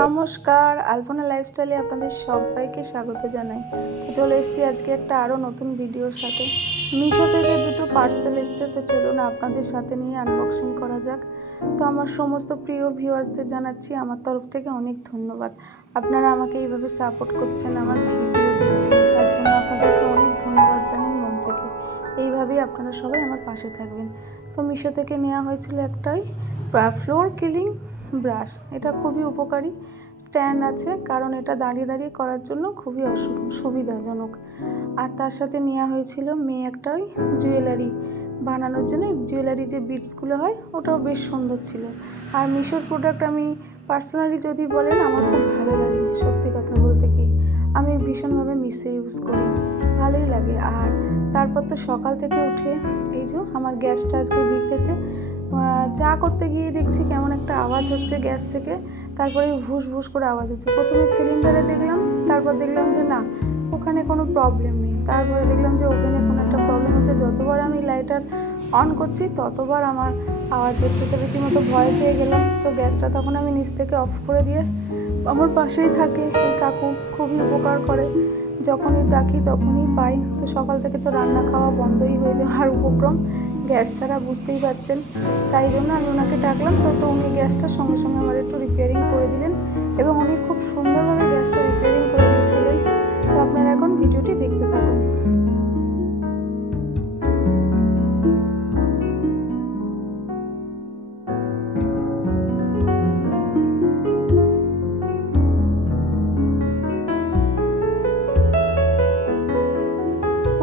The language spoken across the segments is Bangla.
নমস্কার, আলপনা লাইফস্টাইলে আপনাদের সবাইকে স্বাগত জানাই। তো চলে এসেছি আজকে একটা আরও নতুন ভিডিওর সাথে। মিশো থেকে দুটো পার্সেল এসছে, তো চলুন আপনাদের সাথে নিয়ে আনবক্সিং করা যাক। তো আমার সমস্ত প্রিয় ভিউয়ার্সদের জানাচ্ছি আমার তরফ থেকে অনেক ধন্যবাদ। আপনারা আমাকে এইভাবে সাপোর্ট করছেন, আমার ভিডিও দেখছেন, তার জন্য আপনাদেরকে অনেক ধন্যবাদ জানাই মন থেকে। এইভাবেই আপনারা সবাই আমার পাশে থাকবেন। তো মিশো থেকে নেওয়া হয়েছিল একটাই ফ্লোর ক্লিনিং ব্রাশ। এটা খুবই উপকারী, স্ট্যান্ড আছে কারণ এটা দাঁড়িয়ে দাঁড়িয়ে করার জন্য খুবই সুবিধাজনক। আর তার সাথে নেওয়া হয়েছিল মেয়ে একটা ওই জুয়েলারি বানানোর জন্য, জুয়েলারি যে বিটসগুলো হয় ওটাও বেশ সুন্দর ছিল। আর মিশোর প্রোডাক্ট আমি পার্সোনালি যদি বলেন আমার খুব ভালো লাগে, সত্যি কথা বলতে কি আমি ভীষণভাবে মিশো ইউজ করি, ভালোই লাগে। আর তারপর তো সকাল থেকে উঠে এই যে আমার গ্যাসটা আজকে বিগড়েছে, চা করতে গিয়ে দেখছি কেমন একটা আওয়াজ হচ্ছে গ্যাস থেকে, তারপরে ভুস ভুস করে আওয়াজ হচ্ছে। প্রথমে সিলিন্ডারে দেখলাম, তারপর দেখলাম যে না ওখানে কোনো প্রবলেম নেই, তারপরে দেখলাম যে ওভেনে কোনো একটা প্রবলেম হচ্ছে। যতবার আমি লাইটার অন করছি ততবার আমার আওয়াজ হচ্ছে, তো রীতিমতো ভয় পেয়ে গেলাম। তো গ্যাসটা তখন আমি নিচ থেকে অফ করে দিয়ে, আমার পাশেই থাকে এই কাকু, খুবই উপকার করে, যখনই ডাকি তখনই পাই। তো সকাল থেকে তো রান্না খাওয়া বন্ধই হয়ে যাওয়ার উপক্রম, গ্যাস ছাড়া বুঝতেই পারছেন, তাই জন্য আমি ওনাকে ডাকলাম। তো উনি গ্যাসটা সঙ্গে সঙ্গে আমার একটু রিপেয়ারিং করে দিলেন এবং উনি খুব সুন্দরভাবে গ্যাসটা রিপেয়ারিং করে দিয়েছিলেন। তো আপনারা এখন ভিডিওটি দেখতে থাকুন।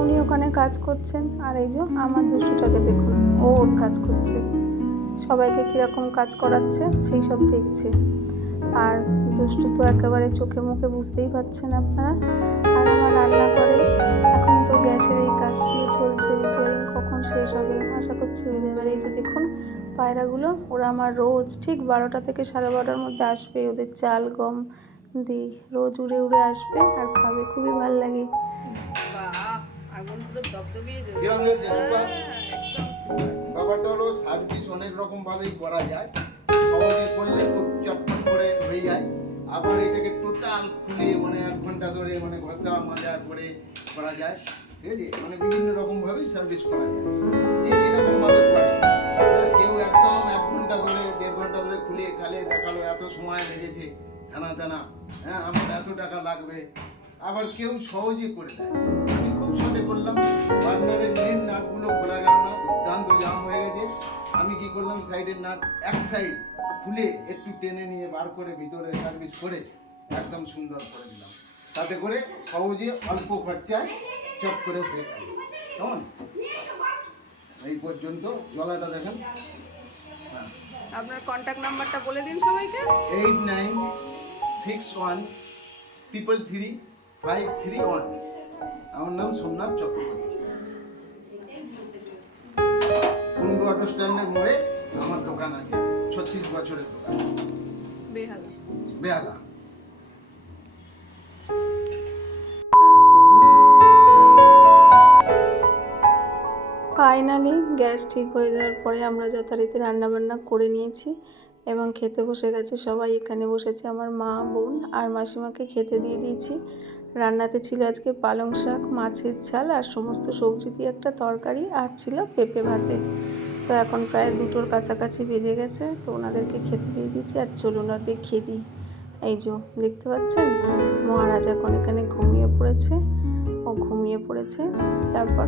উনি ওখানে কাজ করছেন, আর এই যে আমার দুষ্টুটাকে দেখুন, ওর কাজ করছে, সবাইকে কীরকম কাজ করাচ্ছে সেই সব দেখছে। আর দুষ্টু তো একেবারে চোখে মুখে বুঝতেই পারছেন আপনারা। আর আমার রান্না করে এখন তো গ্যাসের এই কাজগুলো চলছে, রিপেয়ারিং কখন শেষ হবে আশা করছি হয়ে যাবে। আর এই যে দেখুন পায়রাগুলো, ওরা আমার রোজ ঠিক 12টা থেকে 12:30টার মধ্যে আসবে, ওদের চাল গম দিই, রোজ উড়ে উড়ে আসবে আর খাবে, খুবই ভালো লাগে। ব্যাপারটা হলো সার্ভিস অনেক রকম ভাবেই করা যায়, সহজে করলে খুব চটপট করে হয়ে যায়। আবার এটাকে টোটাল খুলে মানে 1 ঘন্টা ধরে মানে ঘষা মাজা করে করা যায়, ঠিক আছে? মানে বিভিন্ন রকম ভাবেই সার্ভিস করা যায়, যে যেরকম ভাবে করে। কেউ একদম 1 ঘন্টা ধরে 1.5 ঘন্টা ধরে খুলে খালে দেখালো এত সময় লেগেছে জানা জানা, হ্যাঁ আমার এত টাকা লাগবে। আবার কেউ সহজে করে দেয়, আমি খুব শর্টে করলাম। বার্নারের মেন নাটগুলো খোলা গেল না, দুর্দান্ত জাম হয়ে গেছে। আমি কি করলাম, সাইডের নাট এক সাইড খুলে একটু টেনে নিয়ে বার করে ভিতরে সার্ভিস করে একদম সুন্দর করে দিলাম, তাতে করে সহজে অল্প খরচায় চট করে হয়ে গেল। কেমন এই পর্যন্ত জলাটা দেখেন। হ্যাঁ, আপনার কন্ট্যাক্ট নাম্বারটা বলে দিন সবাইকে। 8961333531। আমার নাম সোমনাথ চক্রবর্তী। কুন্ডু অটো স্ট্যান্ডের মোড়ে আমার দোকান আছে, 36 বছরের দোকান, বেহালা। ফাইনালি গ্যাস ঠিক হয়ে যাওয়ার পরে আমরা যথারীতি রান্নাবান্না করে নিয়েছি এবং খেতে বসে গেছে সবাই। এখানে বসেছে আমার মা, বোন আর মাসিমাকে খেতে দিয়ে দিয়েছি। রান্নাতে ছিল আজকে পালং শাক, মাছের ঝাল আর সমস্ত সবজি দিয়ে একটা তরকারি, আর ছিল পেঁপে ভাতে। তো এখন প্রায় 2টোর কাছাকাছি বেজে গেছে, তো ওনাদেরকে খেতে দিয়ে দিচ্ছি। আর চলুন আর দেখিয়ে দিই, এই যে দেখতে পাচ্ছেন মহারাজ এখন এখানে ঘুমিয়ে পড়েছে, ও ঘুমিয়ে পড়েছে। তারপর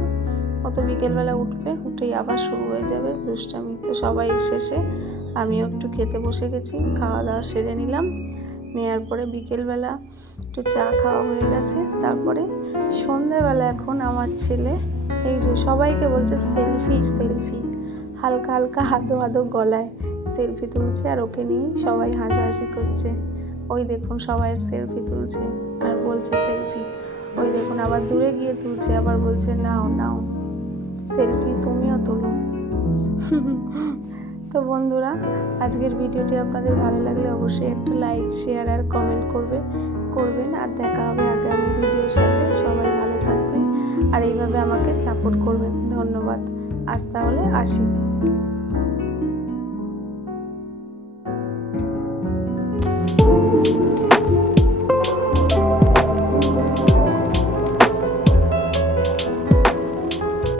ও তো বিকেলবেলা উঠবে, উঠেই আবার শুরু হয়ে যাবে দুষ্টামি। তো সবাই শেষে আমিও একটু খেতে বসে গেছি, খাওয়া দাওয়া সেরে নিলাম। নেওয়ার পরে বিকেলবেলা একটু চা খাওয়া হয়ে গেছে। তারপরে সন্ধেবেলা এখন আমার ছেলে এই যে সবাইকে বলছে সেলফি সেলফি, হালকা হালকা আদো আদো গলায় সেলফি তুলছে, আর ওকে নিয়ে সবাই হাসাহাসি করছে। ওই দেখুন সবাই সেলফি তুলছে আর বলছে সেলফি। ওই দেখুন আবার দূরে গিয়ে তুলছে, আবার বলছে নাও নাও সেলফি, তুমিও তোলো। তো বন্ধুরা, আজকের ভিডিওটি আপনাদের ভালো লাগলে অবশ্যই একটা লাইক, শেয়ার আর কমেন্ট করবেন। আর দেখা হবে আগামী ভিডিওর সাথে। সবাই ভালো থাকবেন আর এইভাবে আমাকে সাপোর্ট করবেন। ধন্যবাদ। আজ তাহলে আসি।